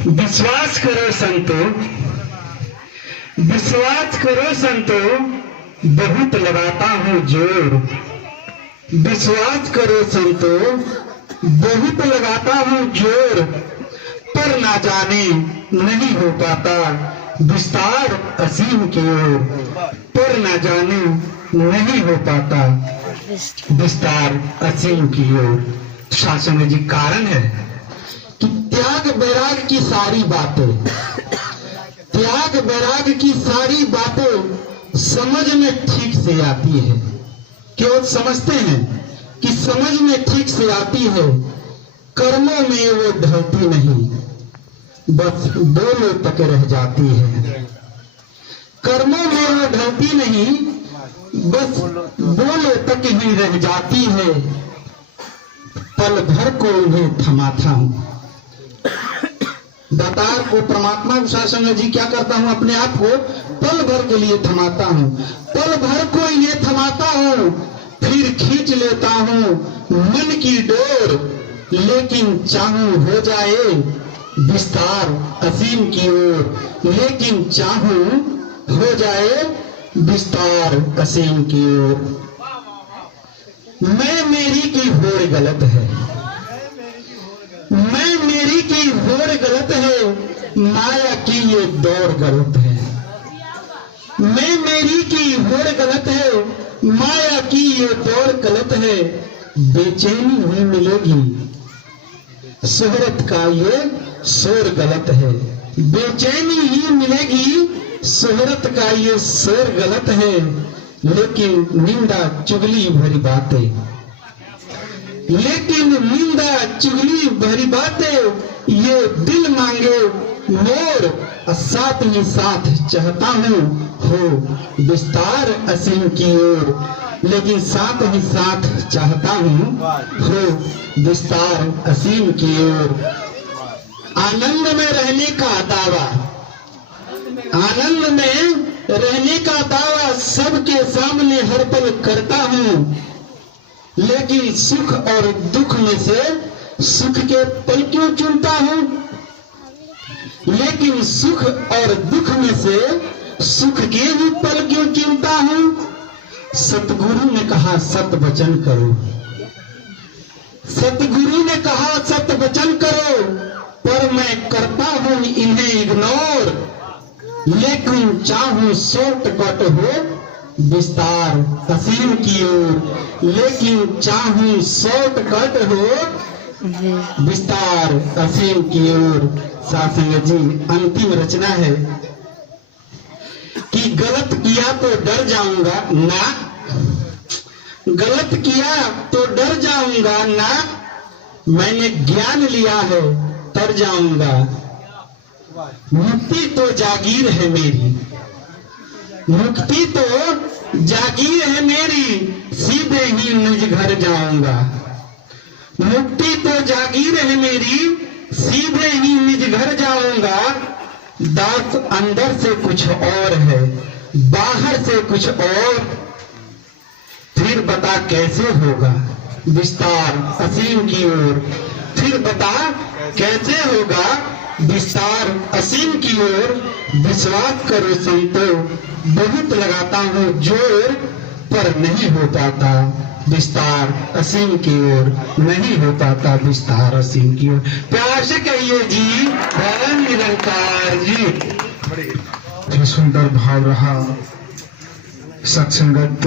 विश्वास करो संतो, विश्वास करो संतो, बहुत लगाता हूँ जोर। विश्वास करो संतो, बहुत लगाता हूँ जोर, पर ना जाने नहीं हो पाता विस्तार असीम की ओर। पर ना जाने नहीं हो पाता विस्तार असीम की ओर। शासन जी कारण है कि त्याग वैराग की सारी बातें, त्याग वैराग की सारी बातें समझ में ठीक से आती है। केवल समझते हैं कि समझ में ठीक से आती है, कर्मों में वो ढलती नहीं, बस बोलो तक रह जाती है। कर्मों में वो ढलती नहीं, बस बोलो तक ही रह जाती है। पल भर को उन्हें थमाता हूँ, दातार को परमात्मा शासन जी क्या करता हूँ, अपने आप को पल भर के लिए थमाता हूँ। पल भर को ये थमाता हूँ, फिर खींच लेता हूँ मन की डोर। लेकिन चाहूं हो जाए विस्तार असीम की ओर, लेकिन चाहूं हो जाए विस्तार असीम की ओर। मैं मेरी की होड़ गलत है, मैं मेरी की होड़ गलत है, माया की ये दौड़ गलत है। मैं मेरी की होड़ गलत है, माया की ये दौड़ गलत है। बेचैनी ही मिलेगी शोहरत का ये शोर गलत है। बेचैनी ही मिलेगी शोहरत का ये शोर गलत है। लेकिन निंदा चुगली भरी बातें, लेकिन निंदा चुगली भरी बातें ये दिल मांगे मोर। साथ ही साथ चाहता हूँ हो विस्तार असीम की ओर, लेकिन साथ ही साथ चाहता हूँ हो विस्तार असीम की ओर। आनंद में रहने का दावा, आनंद में रहने का दावा सबके सामने हर पल करता हूँ। लेकिन सुख और दुख में से सुख के पल क्यों चुनता हूँ, लेकिन सुख और दुख में से सुख के ही पल क्यों चुनता हूँ। सतगुरु ने कहा सत वचन करो, सतगुरु ने कहा सत वचन करो, पर मैं करता हूँ इन्हें इग्नोर। लेकिन चाहूं शॉर्टकट हो विस्तार असीम की ओर, लेकिन चाहूं शॉर्टकट हो विस्तार असीम की ओर। शासन जी अंतिम रचना है कि गलत किया तो डर जाऊंगा ना, गलत किया तो डर जाऊंगा ना, मैंने ज्ञान लिया है तर जाऊंगा। मुक्ति तो जागीर है मेरी, मुक्ति तो जागीर है मेरी, सीधे ही निज घर जाऊंगा। मुक्ति तो जागीर है मेरी, सीधे ही निज घर जाऊंगा। दास अंदर से कुछ और है, बाहर से कुछ और, फिर बता कैसे होगा विस्तार असीम की ओर। फिर बता कैसे होगा विस्तार असीम की ओर। विश्वास करो संतो, बहुत लगाता हूँ जोर, पर नहीं हो पाता विस्तार असीम की ओर, नहीं हो पाता विस्तार असीम की ओर। प्यार से कहिए जी भय निरंकार जी। सुंदर भाव रहा सत्संगत